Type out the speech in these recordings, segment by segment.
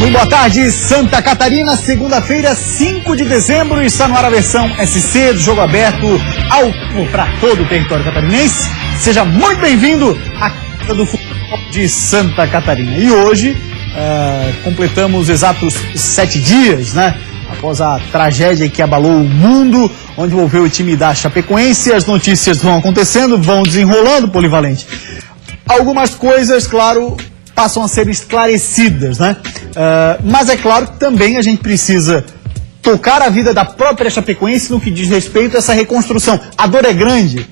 Muito boa tarde, Santa Catarina, segunda-feira, 5 de dezembro, está no ar a versão SC do Jogo Aberto para todo o território catarinense. Seja muito bem-vindo à Casa do Futebol de Santa Catarina. E hoje completamos exatos 7 dias, né? Após a tragédia que abalou o mundo, onde envolveu o time da Chapecoense. As notícias vão acontecendo, vão desenrolando, Polivalente. Algumas coisas, claro, passam a ser esclarecidas, né? Mas é claro que também a gente precisa tocar a vida da própria Chapecoense no que diz respeito a essa reconstrução. A dor é grande?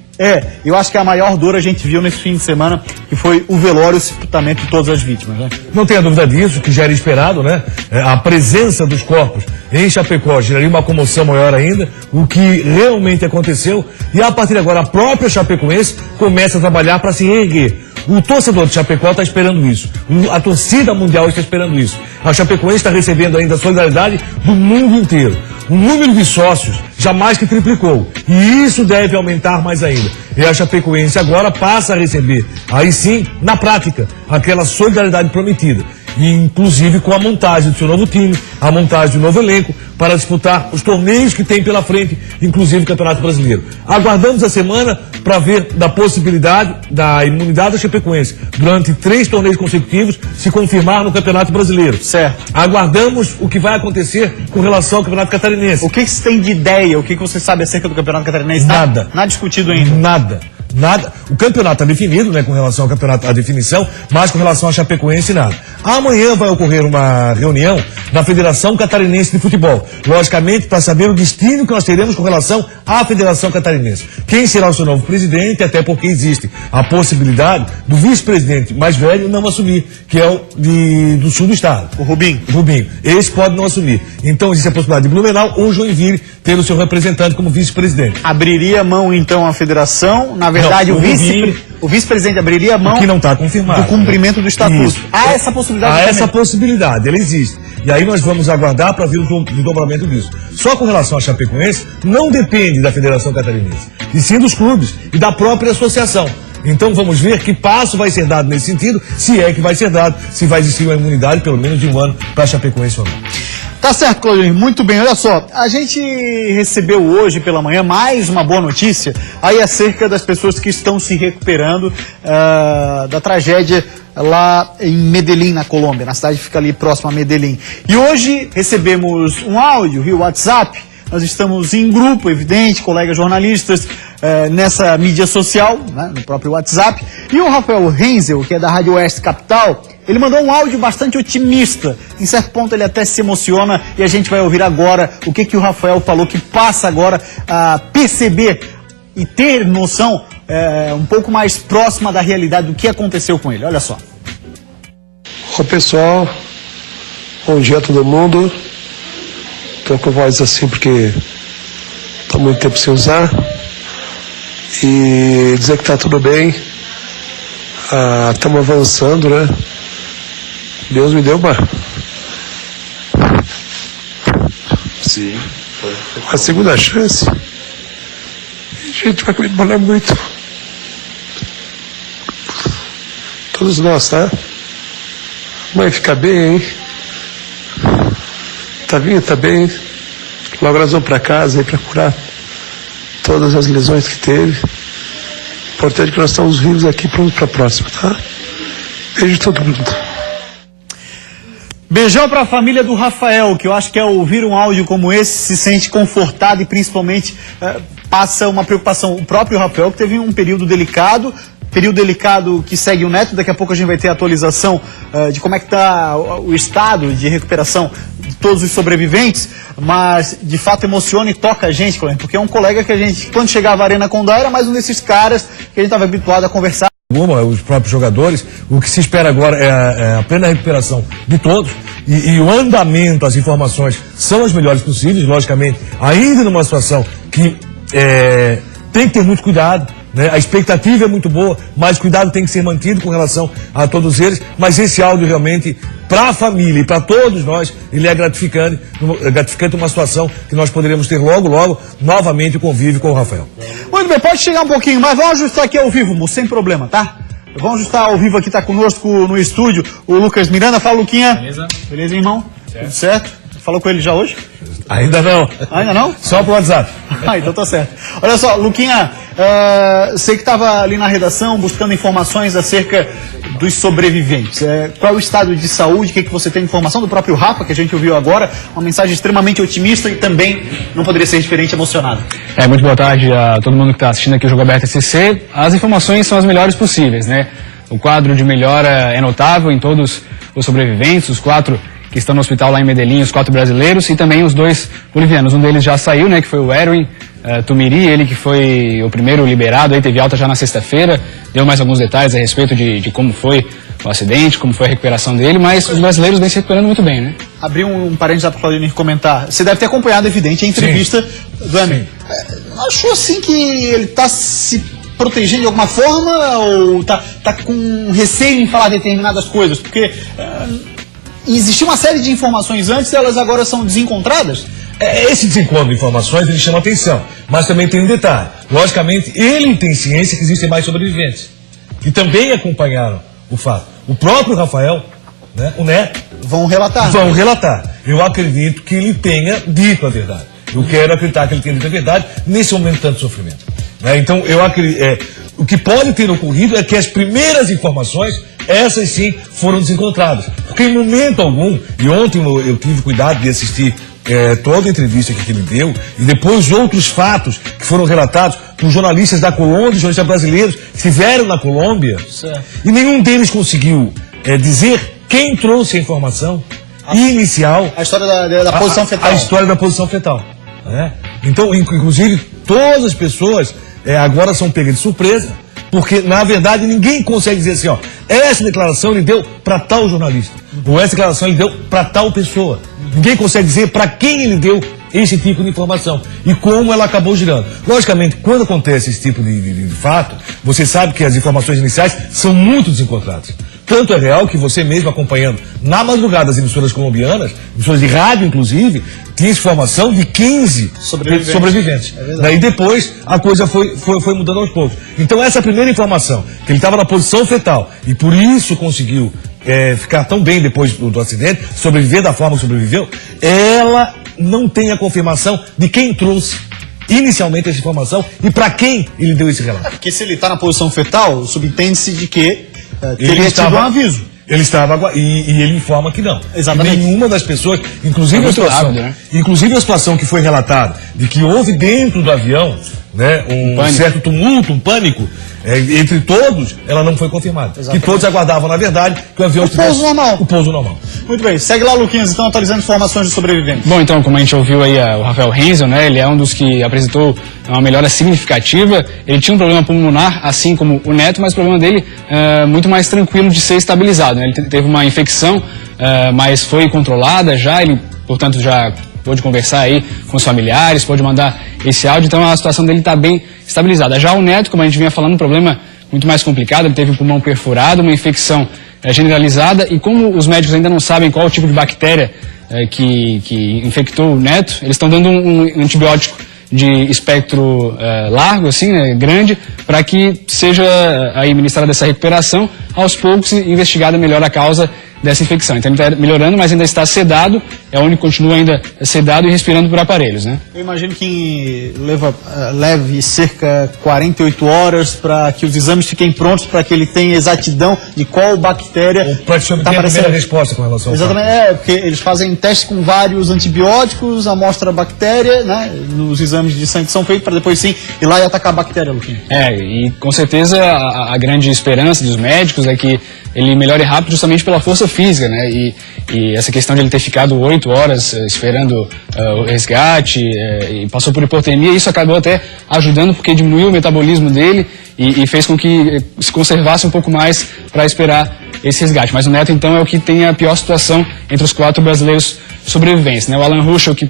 Eu acho que a maior dor a gente viu nesse fim de semana, que foi o velório e o sepultamento de todas as vítimas, né? Não tenha dúvida disso, que já era esperado, né? A presença dos corpos em Chapecó geraria uma comoção maior ainda, o que realmente aconteceu, e a partir de agora a própria Chapecoense começa a trabalhar para se reerguer. O torcedor de Chapecó está esperando isso. A torcida mundial está esperando isso. A Chapecoense está recebendo ainda a solidariedade do mundo inteiro. O número de sócios jamais que triplicou. E isso deve aumentar mais ainda. E a Chapecoense agora passa a receber, aí sim, na prática, aquela solidariedade prometida. E, inclusive com a montagem do seu novo time, a montagem do novo elenco, para disputar os torneios que tem pela frente, inclusive o Campeonato Brasileiro. Aguardamos a semana para ver da possibilidade da imunidade da Chapecoense durante 3 torneios consecutivos se confirmar no Campeonato Brasileiro. Certo. Aguardamos o que vai acontecer com relação ao Campeonato Catarinense. O que você tem de ideia? O que você sabe acerca do Campeonato Catarinense? Nada. Nada discutido ainda? Nada. O campeonato está definido, né, com relação ao campeonato, a definição, mas com relação à Chapecoense, nada. Amanhã vai ocorrer uma reunião na Federação Catarinense de Futebol, logicamente para saber o destino que nós teremos com relação à Federação Catarinense. Quem será o seu novo presidente, até porque existe a possibilidade do vice-presidente mais velho não assumir, que é o do sul do estado. O Rubinho. Esse pode não assumir. Então existe a possibilidade de Blumenau ou Joinville ter o seu representante como vice-presidente. Abriria mão, então, a federação? Na verdade, não, o vice-presidente abriria a mão que não está confirmado, do cumprimento do estatuto. Isso. Há essa possibilidade? Há essa possibilidade, ela existe. E aí nós vamos aguardar para ver o desdobramento disso. Só com relação à Chapecoense, não depende da Federação Catarinense, e sim dos clubes e da própria associação. Então vamos ver que passo vai ser dado nesse sentido, se é que vai ser dado, se vai existir uma imunidade pelo menos de 1 ano para a Chapecoense ou não. Tá certo, Claudinho, muito bem. Olha só, a gente recebeu hoje pela manhã mais uma boa notícia aí acerca das pessoas que estão se recuperando da tragédia lá em Medellín, na Colômbia, na cidade que fica ali próxima a Medellín. E hoje recebemos um áudio via WhatsApp. Nós estamos em grupo, evidente, colegas jornalistas, nessa mídia social, né, no próprio WhatsApp. E o Rafael Renzel, que é da Rádio Oeste Capital, ele mandou um áudio bastante otimista. Em certo ponto ele até se emociona e a gente vai ouvir agora o que o Rafael falou, que passa agora a perceber e ter noção um pouco mais próxima da realidade do que aconteceu com ele. Olha só. Olá, pessoal, bom dia a todo mundo. Estou com a voz assim porque está muito tempo sem usar. E dizer que está tudo bem. Estamos avançando, né? Deus me deu uma segunda chance. E a gente vai comemorar muito. Todos nós, tá? Mãe, fica bem, hein? Tavinha tá bem. Logo nós vamos para casa aí para curar todas as lesões que teve. Importante que nós estamos vivos aqui, pronto para a próxima, tá? Beijo de todo mundo. Beijão para a família do Rafael, que eu acho que ao ouvir um áudio como esse se sente confortado e principalmente passa uma preocupação. O próprio Rafael, que teve um período delicado que segue o neto. Daqui a pouco a gente vai ter a atualização de como é que está o estado de recuperação de todos os sobreviventes, mas de fato emociona e toca a gente, porque é um colega que a gente, quando chegava à Arena Condá, era mais um desses caras que a gente estava habituado a conversar. Os próprios jogadores, o que se espera agora é a plena recuperação de todos e o andamento, as informações são as melhores possíveis, logicamente, ainda numa situação que tem que ter muito cuidado, né? A expectativa é muito boa, mas cuidado tem que ser mantido com relação a todos eles, mas esse áudio realmente, para a família e para todos nós, ele é gratificante uma situação que nós poderemos ter logo, novamente o convívio com o Rafael. Muito bem, pode chegar um pouquinho, mas vamos ajustar aqui ao vivo, sem problema, tá? Vamos estar ao vivo aqui, está conosco no estúdio o Lucas Miranda. Fala, Luquinha. Beleza? Beleza, irmão? Certo. Tudo certo? Falou com ele já hoje? Ainda não. Ainda não? Só pro WhatsApp. Então tá certo. Olha só, Luquinha, sei que estava ali na redação buscando informações acerca dos sobreviventes. Qual é o estado de saúde? O que você tem de informação do próprio Rafa, que a gente ouviu agora? Uma mensagem extremamente otimista e também não poderia ser diferente, emocionado. Muito boa tarde a todo mundo que está assistindo aqui o Jogo Aberto SC. As informações são as melhores possíveis, né? O quadro de melhora é notável em todos os sobreviventes, os 4 que estão no hospital lá em Medellín, os 4 brasileiros e também os 2 bolivianos. Um deles já saiu, né, que foi o Erwin Tumiri, ele que foi o primeiro liberado, aí teve alta já na sexta-feira, deu mais alguns detalhes a respeito de como foi o acidente, como foi a recuperação dele, mas os brasileiros vêm se recuperando muito bem, né? Abri um parênteses lá para o Claudinei comentar. Você deve ter acompanhado, evidente, a entrevista do Erwin. Achou assim que ele está se protegendo de alguma forma ou tá com receio em falar determinadas coisas? Porque existia uma série de informações antes e elas agora são desencontradas? Esse desencontro de informações, ele chama atenção, mas também tem um detalhe. Logicamente, ele tem ciência que existem mais sobreviventes, que também acompanharam o fato. O próprio Rafael, né, o Neto, vão relatar. Vão relatar. Eu acredito que ele tenha dito a verdade. Eu quero acreditar que ele tenha dito a verdade nesse momento de tanto sofrimento. Então, eu acredito, o que pode ter ocorrido é que as primeiras informações, essas sim, foram desencontradas. Porque em momento algum, e ontem eu tive cuidado de assistir toda a entrevista que ele deu, e depois outros fatos que foram relatados por jornalistas da Colômbia, jornalistas brasileiros que estiveram na Colômbia, certo. E nenhum deles conseguiu dizer quem trouxe a informação inicial. A história da posição fetal. A história da posição fetal. Né? Então, inclusive, todas as pessoas agora são pegas de surpresa, porque, na verdade, ninguém consegue dizer assim, ó, essa declaração ele deu para tal jornalista, ou essa declaração ele deu para tal pessoa. Ninguém consegue dizer para quem ele deu esse tipo de informação e como ela acabou girando. Logicamente, quando acontece esse tipo de fato, você sabe que as informações iniciais são muito desencontradas. Tanto é real que você mesmo acompanhando na madrugada as emissoras colombianas, emissoras de rádio inclusive, tinha informação de 15 sobreviventes. Daí depois a coisa foi mudando aos poucos. Então essa primeira informação, que ele estava na posição fetal e por isso conseguiu ficar tão bem depois do acidente, sobreviver da forma que sobreviveu, ela não tem a confirmação de quem trouxe inicialmente essa informação e para quem ele deu esse relato. Porque se ele está na posição fetal, subentende-se de que teria tido um aviso. Ele estava e ele informa que não. Exatamente. E nenhuma das pessoas, inclusive a situação que foi relatada, de que houve dentro do avião, né, um certo tumulto, um pânico, entre todos, ela não foi confirmada. Exatamente. Que todos aguardavam, na verdade, que o avião tivesse o pouso normal. Muito bem, segue lá, Luquinhas, então, atualizando informações de sobreviventes. Bom, então, como a gente ouviu aí o Rafael Renzel, né, ele é um dos que apresentou uma melhora significativa. Ele tinha um problema pulmonar, assim como o Neto, mas o problema dele é muito mais tranquilo de ser estabilizado, né? Ele teve uma infecção, mas foi controlada já, ele, portanto, já pôde conversar aí com os familiares, pôde mandar esse áudio, então a situação dele está bem estabilizada. Já o Neto, como a gente vinha falando, um problema muito mais complicado, ele teve o pulmão perfurado, uma infecção generalizada, e como os médicos ainda não sabem qual o tipo de bactéria que infectou o Neto, eles estão dando um antibiótico de espectro largo, assim, né, grande, para que seja aí ministrada essa recuperação, aos poucos investigada melhor a causa dessa infecção. Então ele está melhorando, mas ainda está sedado, é o único que continua ainda sedado e respirando por aparelhos, né? Eu imagino que leve cerca de 48 horas para que os exames fiquem prontos, para que ele tenha exatidão de qual bactéria está aparecendo. A primeira resposta com relação ao Exatamente, porque eles fazem testes com vários antibióticos, amostra a bactéria, né? Nos exames de sangue são feitos para depois sim ir lá e atacar a bactéria, Luquinha. E com certeza a grande esperança dos médicos é que ele melhore rápido justamente pela força física, né? E essa questão de ele ter ficado 8 horas esperando o resgate e passou por hipotermia, isso acabou até ajudando porque diminuiu o metabolismo dele e fez com que se conservasse um pouco mais para esperar esse resgate. Mas o Neto, então, é o que tem a pior situação entre os 4 brasileiros sobreviventes, né? O Alan Ruschel, que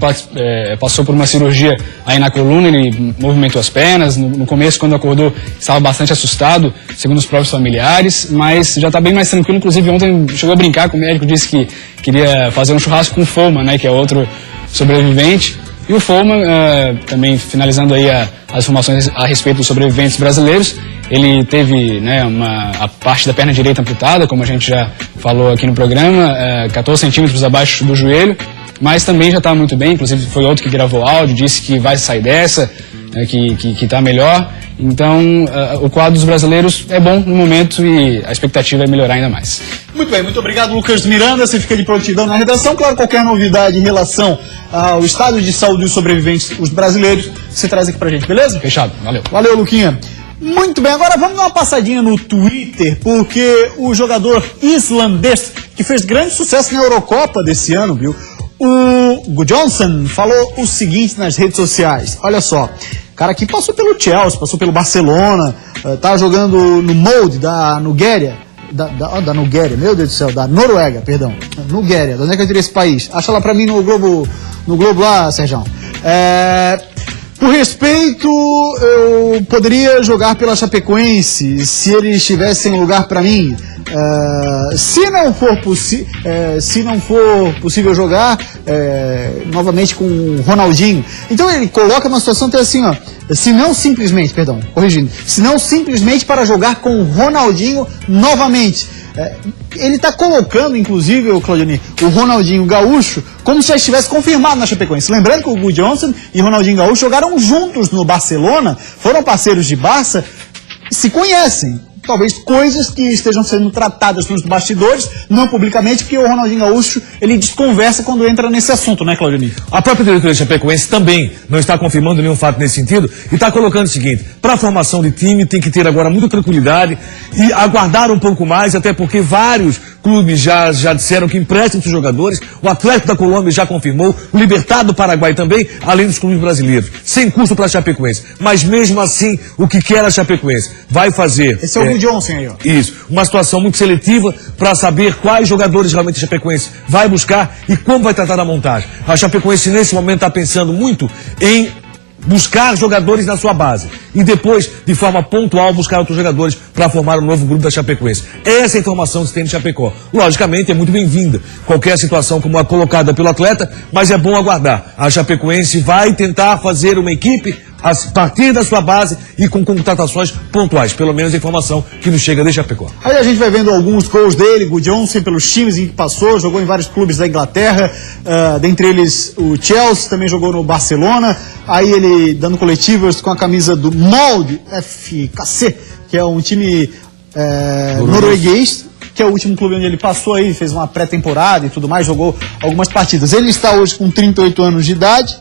passou por uma cirurgia aí na coluna, ele movimentou as pernas, no começo, quando acordou, estava bastante assustado, segundo os próprios familiares, mas já está bem mais tranquilo. Inclusive, ontem chegou a brincar com o médico, disse que queria fazer um churrasco com Foma, né, que é outro sobrevivente, E o Follmann, também finalizando aí as informações a respeito dos sobreviventes brasileiros, ele teve, né, a parte da perna direita amputada, como a gente já falou aqui no programa, 14 centímetros abaixo do joelho, mas também já está muito bem. Inclusive foi outro que gravou áudio, disse que vai sair dessa, que está melhor. Então o quadro dos brasileiros é bom no momento e a expectativa é melhorar ainda mais. Muito bem, muito obrigado, Lucas Miranda. Você fica de prontidão na redação. Claro, qualquer novidade em relação ao estado de saúde dos sobreviventes, os brasileiros, você traz aqui pra gente, beleza? Fechado, valeu. Valeu, Luquinha. Muito bem, agora vamos dar uma passadinha no Twitter, porque o jogador islandês, que fez grande sucesso na Eurocopa desse ano, viu? O Gudjohnsen falou o seguinte nas redes sociais. Olha só, cara que passou pelo Chelsea, passou pelo Barcelona, tá jogando no Molde da Nigéria, da Nigéria, meu Deus do céu, da Noruega, perdão. Nigéria, de onde é que eu tirei esse país? Acha lá pra mim no Globo lá, Sérgio. Por respeito, eu poderia jogar pela Chapecoense se eles tivessem lugar para mim. Se não for possível jogar novamente com o Ronaldinho. Então ele coloca uma situação até assim, ó. Se não simplesmente para jogar com o Ronaldinho novamente. Ele está colocando, inclusive, o Claudionir, o Ronaldinho Gaúcho, como se já estivesse confirmado na Chapecoense. Lembrando que o Gudjohnsen e o Ronaldinho Gaúcho jogaram juntos no Barcelona, foram parceiros de Barça, se conhecem. Talvez coisas que estejam sendo tratadas nos bastidores, não publicamente, porque o Ronaldinho Gaúcho, ele desconversa quando entra nesse assunto, né, Claudionir? A própria diretoria de Chapecoense também não está confirmando nenhum fato nesse sentido e está colocando o seguinte: para a formação de time tem que ter agora muita tranquilidade e aguardar um pouco mais, até porque vários clubes já disseram que emprestam seus jogadores, o Atlético da Colômbia já confirmou, o Libertad do Paraguai também, além dos clubes brasileiros, sem custo para a Chapecoense. Mas mesmo assim, o que quer a Chapecoense? Vai fazer... Esse é o Johnson aí, ó. Isso, uma situação muito seletiva para saber quais jogadores realmente a Chapecoense vai buscar e como vai tratar a montagem. A Chapecoense nesse momento está pensando muito em buscar jogadores na sua base e depois, de forma pontual, buscar outros jogadores para formar um novo grupo da Chapecoense. Essa é a informação que se tem de Chapecó. Logicamente, é muito bem-vinda qualquer situação como a colocada pelo atleta, mas é bom aguardar. A Chapecoense vai tentar fazer uma equipe a partir da sua base e com contratações pontuais, pelo menos a informação que nos chega de Chapecó. Aí a gente vai vendo alguns gols dele, Gudjohnsen, pelos times em que passou, jogou em vários clubes da Inglaterra, dentre eles o Chelsea, também jogou no Barcelona, aí ele dando coletivas com a camisa do Molde FKC, que é um time norueguês, que é o último clube onde ele passou aí, fez uma pré-temporada e tudo mais, jogou algumas partidas. Ele está hoje com 38 anos de idade.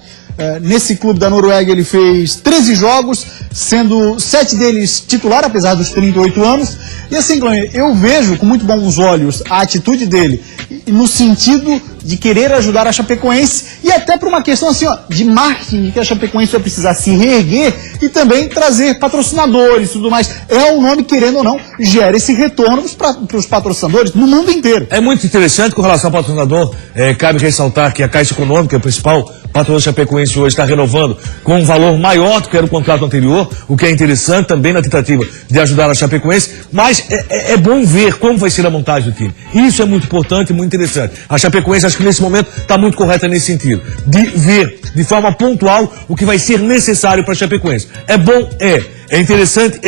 Nesse clube da Noruega ele fez 13 jogos, sendo 7 deles titular, apesar dos 38 anos. E assim, eu vejo com muito bons olhos a atitude dele, no sentido de querer ajudar a Chapecoense e até por uma questão assim, ó, de marketing, que a Chapecoense vai precisar se reerguer e também trazer patrocinadores e tudo mais. É um nome, querendo ou não, gera esse retorno para os patrocinadores no mundo inteiro. É muito interessante com relação ao patrocinador, cabe ressaltar que a Caixa Econômica, o principal patrocinador Chapecoense hoje, está renovando com um valor maior do que era o contrato anterior, o que é interessante também na tentativa de ajudar a Chapecoense, mas é bom ver como vai ser a montagem do time. Isso é muito importante e muito interessante. A Chapecoense, acho que nesse momento está muito correta nesse sentido, de ver de forma pontual o que vai ser necessário para a Chapecoense. É bom? É interessante?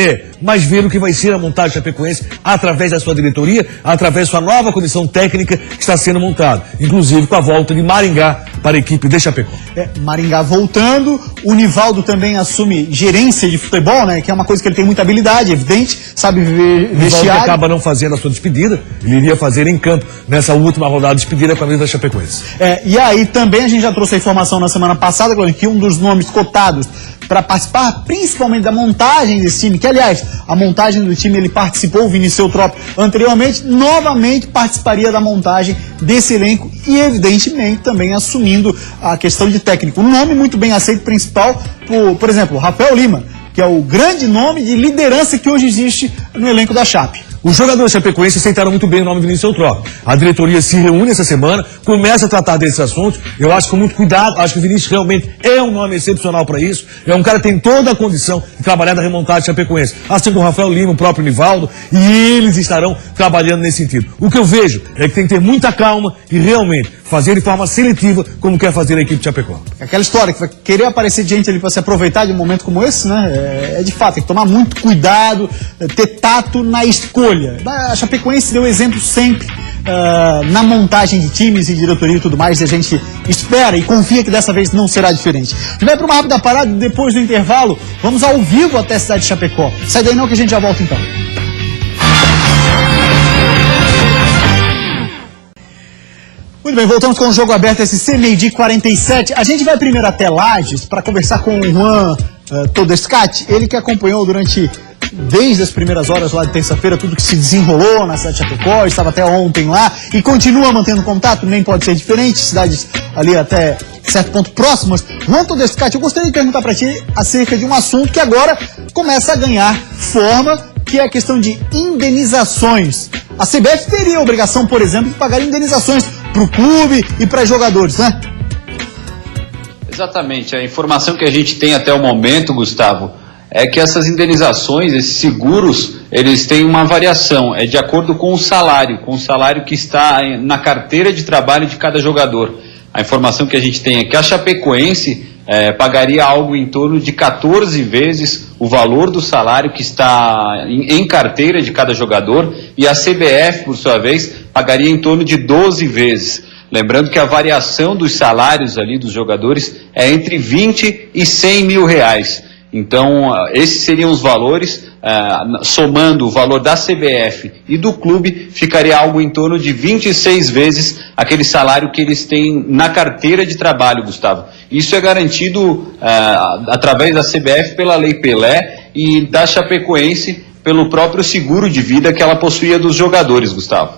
Mas ver o que vai ser a montagem Chapecoense através da sua diretoria, através da sua nova comissão técnica que está sendo montada, inclusive com a volta de Maringá para a equipe de Chapecó. Maringá voltando, o Nivaldo também assume gerência de futebol, né? Que é uma coisa que ele tem muita habilidade, evidente, sabe viver vestiário. O Nivaldo acaba não fazendo a sua despedida, ele iria fazer em campo nessa última rodada de despedida com a mesa da Chapecoense. E aí também a gente já trouxe a informação na semana passada, que um dos nomes cotados para participar principalmente da montagem desse time, que aliás, a montagem do time ele participou, o Vinicius Eutrópio anteriormente, novamente participaria da montagem desse elenco e evidentemente também assumindo a questão de técnico. Um nome muito bem aceito principal, por exemplo, Rafael Lima, que é o grande nome de liderança que hoje existe no elenco da Chape. Os jogadores chapecoenses aceitaram muito bem o nome Vinícius Eutrópio. A diretoria se reúne essa semana, começa a tratar desses assuntos. Eu acho que com muito cuidado, acho que o Vinícius realmente é um nome excepcional para isso. É um cara que tem toda a condição de trabalhar na remontagem chapecoense. Assim como o Rafael Lima, o próprio Nivaldo, e eles estarão trabalhando nesse sentido. O que eu vejo é que tem que ter muita calma e realmente fazer de forma seletiva como quer fazer a equipe de Chapecó. Aquela história que vai querer aparecer gente ali para se aproveitar de um momento como esse, né? É de fato, tem que tomar muito cuidado, ter tato na escolha. A Chapecoense deu exemplo sempre na montagem de times e diretoria e tudo mais, e a gente espera e confia que dessa vez não será diferente. A gente vai para uma rápida parada, depois do intervalo, vamos ao vivo até a cidade de Chapecó. Sai daí não que a gente já volta então. Muito bem, voltamos com o Jogo Aberto SC, meio-dia 47. A gente vai primeiro até Lages para conversar com o Juan Todescati, ele que acompanhou desde as primeiras horas lá de terça-feira tudo que se desenrolou na cidade de Chapecó, estava até ontem lá e continua mantendo contato, nem pode ser diferente, cidades ali até certo ponto próximas. Juan Todescati, eu gostaria de perguntar para ti acerca de um assunto que agora começa a ganhar forma, que é a questão de indenizações. A CBF teria a obrigação, por exemplo, de pagar indenizações para o clube e para jogadores, né? Exatamente. A informação que a gente tem até o momento, Gustavo, é que essas indenizações, esses seguros, eles têm uma variação, é de acordo com o salário que está na carteira de trabalho de cada jogador. A informação que a gente tem é que a Chapecoense pagaria algo em torno de 14 vezes o valor do salário que está em carteira de cada jogador, e a CBF, por sua vez, pagaria em torno de 12 vezes. Lembrando que a variação dos salários ali dos jogadores é entre 20 e 100 mil reais. Então, esses seriam os valores, somando o valor da CBF e do clube, ficaria algo em torno de 26 vezes aquele salário que eles têm na carteira de trabalho, Gustavo. Isso é garantido através da CBF pela Lei Pelé e da Chapecoense pelo próprio seguro de vida que ela possuía dos jogadores, Gustavo.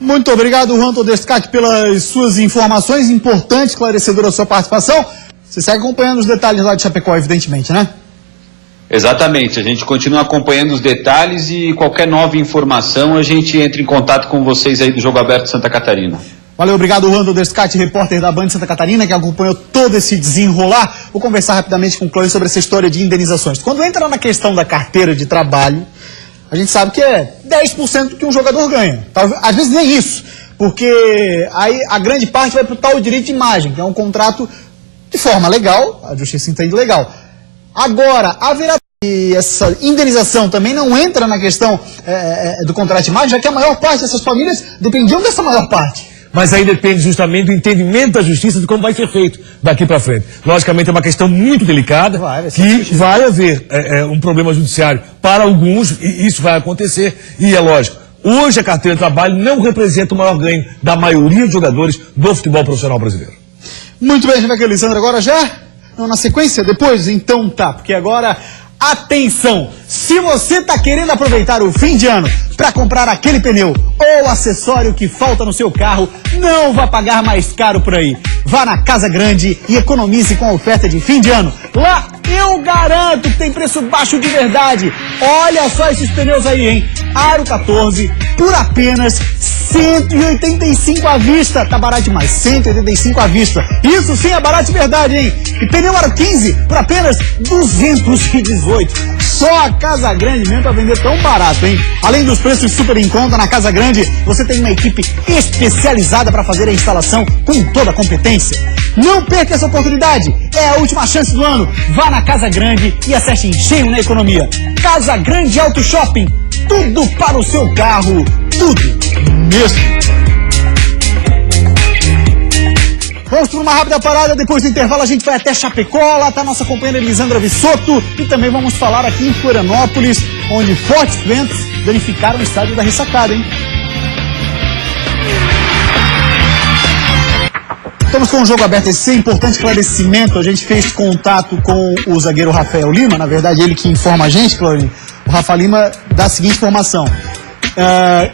Muito obrigado, Juan Todescati, pelas suas informações, importante, esclarecedora a sua participação. Você segue acompanhando os detalhes lá de Chapecó, evidentemente, né? Exatamente, a gente continua acompanhando os detalhes e qualquer nova informação a gente entra em contato com vocês aí do Jogo Aberto Santa Catarina. Valeu, obrigado, Juan Todescati, repórter da Band Santa Catarina, que acompanhou todo esse desenrolar. Vou conversar rapidamente com o Cláudio sobre essa história de indenizações. Quando entra na questão da carteira de trabalho, a gente sabe que é 10% que um jogador ganha. Às vezes nem isso, porque aí a grande parte vai para o tal direito de imagem, que é um contrato de forma legal, a justiça entende legal. Agora, haverá essa indenização também não entra na questão do contrato de imagem, já que a maior parte dessas famílias dependiam dessa maior parte. Mas aí depende justamente do entendimento da justiça de como vai ser feito daqui para frente. Logicamente é uma questão muito delicada, que vai haver um problema judiciário para alguns, e isso vai acontecer, e é lógico. Hoje a carteira de trabalho não representa o maior ganho da maioria dos jogadores do futebol profissional brasileiro. Muito bem, a gente vai com a Elisandra agora já? Não, na sequência? Depois? Então tá, porque agora, atenção! Se você está querendo aproveitar o fim de ano para comprar aquele pneu ou acessório que falta no seu carro, não vá pagar mais caro por aí. Vá na Casa Grande e economize com a oferta de fim de ano. Lá eu garanto que tem preço baixo de verdade. Olha só esses pneus aí, hein? Aro 14 por apenas 185 à vista. Tá barato demais, 185 à vista. Isso sim é barato de verdade, hein? E pneu Aro 15 por apenas 218. Só a Casa Grande mesmo para vender tão barato, hein? Além dos preços super em conta, na Casa Grande você tem uma equipe especializada para fazer a instalação com toda a competência. Não perca essa oportunidade, é a última chance do ano. Vá na Casa Grande e acerte em cheio na economia. Casa Grande Auto Shopping, tudo para o seu carro, tudo mesmo. Vamos para uma rápida parada, depois do intervalo a gente vai até Chapecó, lá está a nossa companheira Elisandra Vissotto, e também vamos falar aqui em Florianópolis, onde fortes ventos danificaram o estádio da Ressacada, hein? Estamos com o Jogo Aberto, esse importante esclarecimento, a gente fez contato com o zagueiro Rafael Lima, na verdade ele que informa a gente, Claudinho. O Rafa Lima dá a seguinte informação: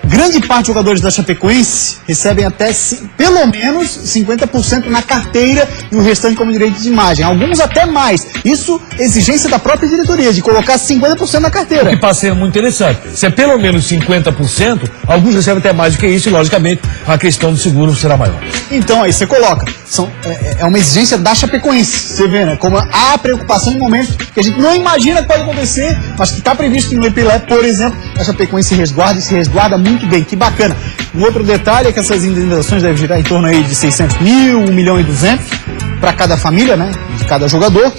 grande parte dos jogadores da Chapecoense recebem até pelo menos 50% na carteira e o restante como direito de imagem. Alguns até mais. Isso exigência da própria diretoria, de colocar 50% na carteira. O que passa a ser muito interessante. Se é pelo menos 50%, alguns recebem até mais do que isso e, logicamente, a questão do seguro será maior. Então, aí você coloca. É uma exigência da Chapecoense. Você vê, né? Como há preocupação em momentos que a gente não imagina que pode acontecer, mas que está previsto no EPILEP, por exemplo, a Chapecoense se resguarda e se resguarda muito bem. Que bacana. Um outro detalhe é que essas indenizações devem girar em torno aí de 600 mil, 1 milhão e 200 para cada família, né? De cada jogador,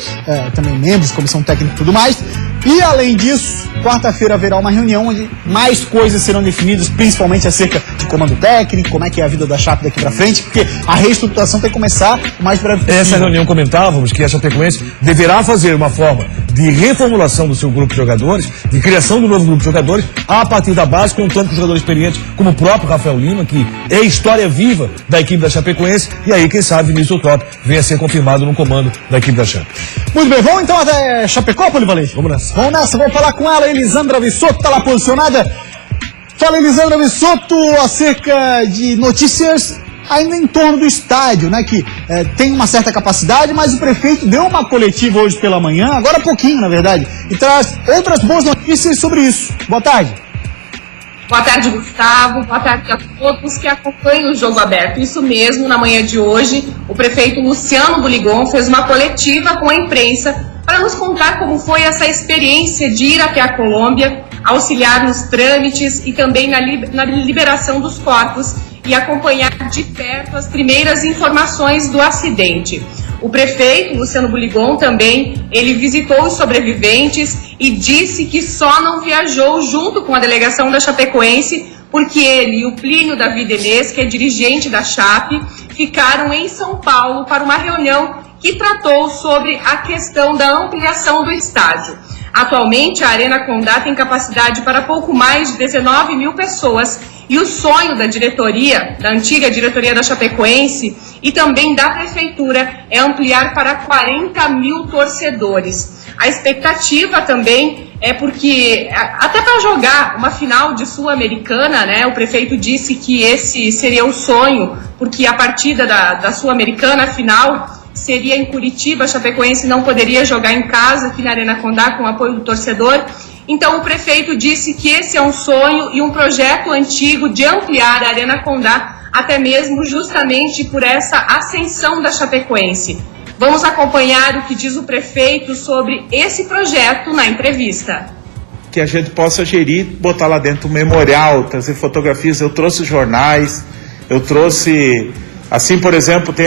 também membros, comissão técnica e tudo mais. E além disso, quarta-feira haverá uma reunião onde mais coisas serão definidas, principalmente acerca de comando técnico, como é que é a vida da Chape daqui pra frente, porque a reestruturação tem que começar o mais breve possível. Essa reunião comentávamos que a Chapecoense deverá fazer uma forma de reformulação do seu grupo de jogadores, de criação do novo grupo de jogadores, a partir da base, contando com jogadores experientes, como o próprio Rafael Lima, que é história viva da equipe da Chapecoense, e aí, quem sabe, Vinícius Eutrópio venha a ser confirmado no comando da equipe da Chape. Muito bem, vamos então até Chapecó, Polivalente? Vamos nessa. Vamos nessa, vamos falar com ela, Elisandra Vissotto, está lá posicionada. Fala, Elisandra Vissotto, acerca de notícias ainda em torno do estádio, né, que tem uma certa capacidade, mas o prefeito deu uma coletiva hoje pela manhã, agora há pouquinho, na verdade, e traz outras boas notícias sobre isso. Boa tarde. Boa tarde, Gustavo. Boa tarde a todos que acompanham o Jogo Aberto. Isso mesmo, na manhã de hoje, o prefeito Luciano Buligon fez uma coletiva com a imprensa para nos contar como foi essa experiência de ir até a Colômbia, auxiliar nos trâmites e também na liberação dos corpos e acompanhar de perto as primeiras informações do acidente. O prefeito, Luciano Buligon, também, ele visitou os sobreviventes e disse que só não viajou junto com a delegação da Chapecoense porque ele e o Plínio Davidenês, que é dirigente da Chape, ficaram em São Paulo para uma reunião que tratou sobre a questão da ampliação do estádio. Atualmente, a Arena Condá tem capacidade para pouco mais de 19 mil pessoas e o sonho da diretoria, da antiga diretoria da Chapecoense e também da prefeitura é ampliar para 40 mil torcedores. A expectativa também é porque, até para jogar uma final de Sul-Americana, né, o prefeito disse que esse seria o sonho, porque a partida da Sul-Americana, a final, seria em Curitiba, a Chapecoense não poderia jogar em casa, aqui na Arena Condá, com o apoio do torcedor. Então o prefeito disse que esse é um sonho e um projeto antigo de ampliar a Arena Condá, até mesmo justamente por essa ascensão da Chapecoense. Vamos acompanhar o que diz o prefeito sobre esse projeto na entrevista. Que a gente possa gerir, botar lá dentro um memorial, trazer fotografias. Eu trouxe jornais, eu trouxe... Assim, por exemplo, tem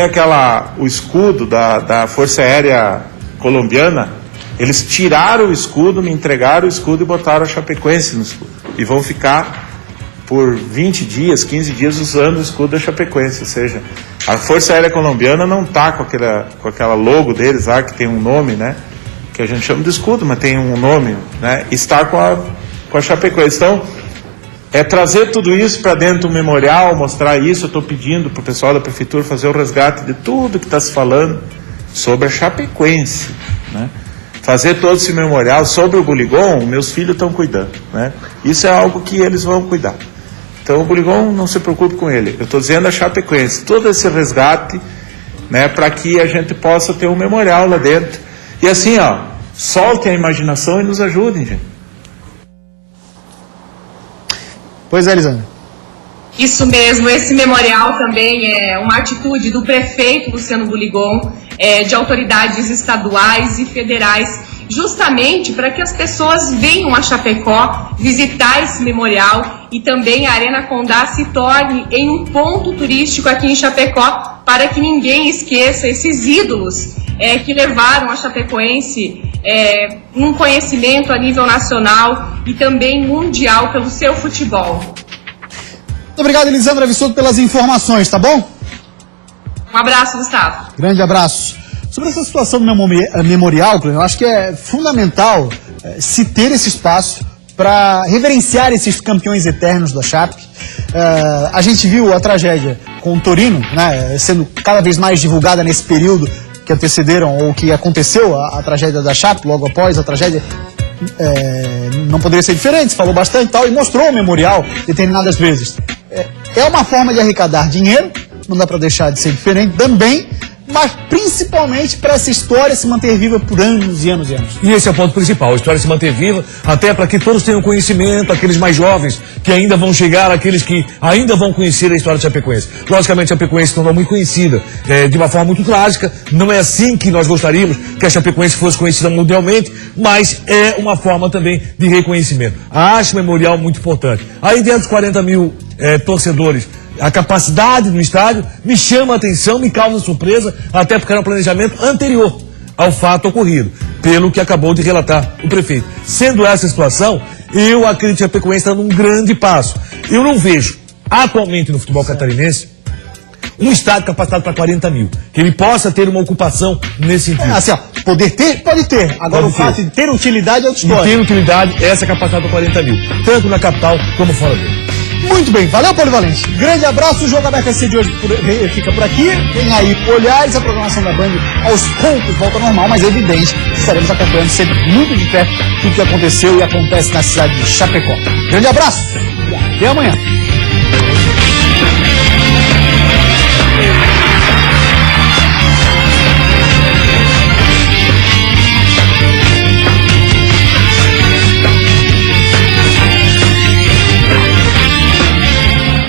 o escudo da Força Aérea Colombiana. Eles tiraram o escudo, me entregaram o escudo e botaram a Chapecoense no escudo. E vão ficar por 20 dias, 15 dias usando o escudo da Chapecoense. Ou seja, a Força Aérea Colombiana não está com aquela logo deles lá, que tem um nome, né? Que a gente chama de escudo, mas tem um nome, né? Está com a Chapecoense. Então, é trazer tudo isso para dentro do memorial, mostrar isso. Eu estou pedindo para o pessoal da prefeitura fazer o resgate de tudo que está se falando sobre a Chapecoense, né? Fazer todo esse memorial sobre o Buligon, meus filhos estão cuidando, né? Isso é algo que eles vão cuidar. Então o Buligon, não se preocupe com ele. Eu estou dizendo a Chapecoense, todo esse resgate, né, para que a gente possa ter um memorial lá dentro. E assim, ó, soltem a imaginação e nos ajudem, gente. Pois é, Elisandra. Isso mesmo, esse memorial também é uma atitude do prefeito Luciano Buligon, de autoridades estaduais e federais, justamente para que as pessoas venham a Chapecó visitar esse memorial e também a Arena Condá se torne em um ponto turístico aqui em Chapecó, para que ninguém esqueça esses ídolos que levaram a Chapecoense um conhecimento a nível nacional e também mundial pelo seu futebol. Muito obrigado, Elisandra Vissotto, pelas informações, tá bom? Um abraço, Gustavo. Grande abraço. Sobre essa situação do memorial, eu acho que é fundamental se ter esse espaço para reverenciar esses campeões eternos da Chape. A gente viu a tragédia com o Torino, né, sendo cada vez mais divulgada nesse período que antecederam ou que aconteceu a tragédia da Chape, logo após a tragédia. não poderia ser diferente, se falou bastante e tal, e mostrou o memorial determinadas vezes. É uma forma de arrecadar dinheiro, não dá para deixar de ser diferente também, mas principalmente para essa história se manter viva por anos e anos e anos. E esse é o ponto principal, a história se manter viva, até para que todos tenham conhecimento, aqueles mais jovens que ainda vão chegar, aqueles que ainda vão conhecer a história de Chapecoense. Logicamente, a Chapecoense não é muito conhecida, de uma forma muito trágica, não é assim que nós gostaríamos que a Chapecoense fosse conhecida mundialmente, mas é uma forma também de reconhecimento. Acho o memorial muito importante. Aí dentro dos 40 mil torcedores, a capacidade do estádio me chama a atenção, me causa surpresa, até porque era um planejamento anterior ao fato ocorrido, pelo que acabou de relatar o prefeito. Sendo essa a situação, eu acredito que a Chapecoense está num grande passo. Eu não vejo, atualmente no futebol catarinense, um estádio capacitado para 40 mil, que ele possa ter uma ocupação nesse sentido. Assim, ó, poder ter, pode ter. Agora Pode o fato ter. de ter utilidade é outra E história. ter utilidade, essa capacidade para 40 mil, tanto na capital como fora dele. Muito bem, valeu, Polivalente. Grande abraço, o Jogo Aberto SC de hoje fica por aqui. Vem aí Olhares, a programação da Band aos poucos volta ao normal, mas é evidente que estaremos acompanhando sempre muito de perto tudo que aconteceu e acontece na cidade de Chapecó. Grande abraço e até amanhã.